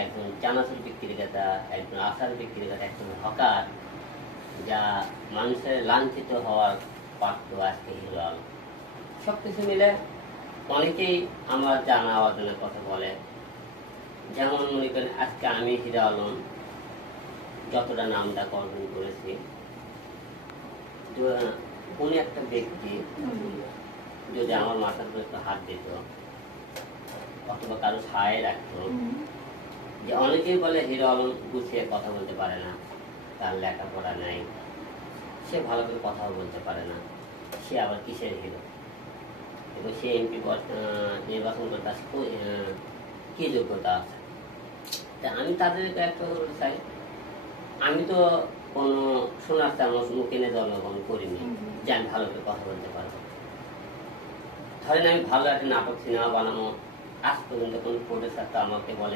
একজন চানাচুর বিক্রেতা, একজন আচার বিক্রেতা, একজন হকার, যা মানুষের লাঞ্ছিত হওয়ার পারত আজকে হিরো আলম। সব কিছু মিলে অনেকেই আমার জানা অজানার কথা বলে। যেমন মনে করেন আজকে আমি হিরো আলম যতটা নামটা অর্জন করেছি, উনি একটা ব্যক্তি যদি আমার মাথার উপর একটু হাত দিত অথবা কারো ছায় রাখতো, যে অনেকেই বলে হিরো আলম গুছিয়ে কথা বলতে পারে না, তার লেখাপড়া নাই, সে ভালো করে কথাও বলতে পারে না, সে আবার কিসের হিরো, এবং সে এমপি নির্বাচন করতে আসে কি যোগ্যতা আছে। তা আমি তাদেরকে একটা বলতে চাই, আমি তো কোনো সোনার চামচ মুখে নিয়ে জন্মগ্রহণ করিনি যে আমি ভালো করে কথা বলতে পারবো। ধরেন আমি ভালো একটা নাটক সিনেমা বানাবো, আজ পর্যন্ত কোনো প্রডিউসার তো আমাকে বলে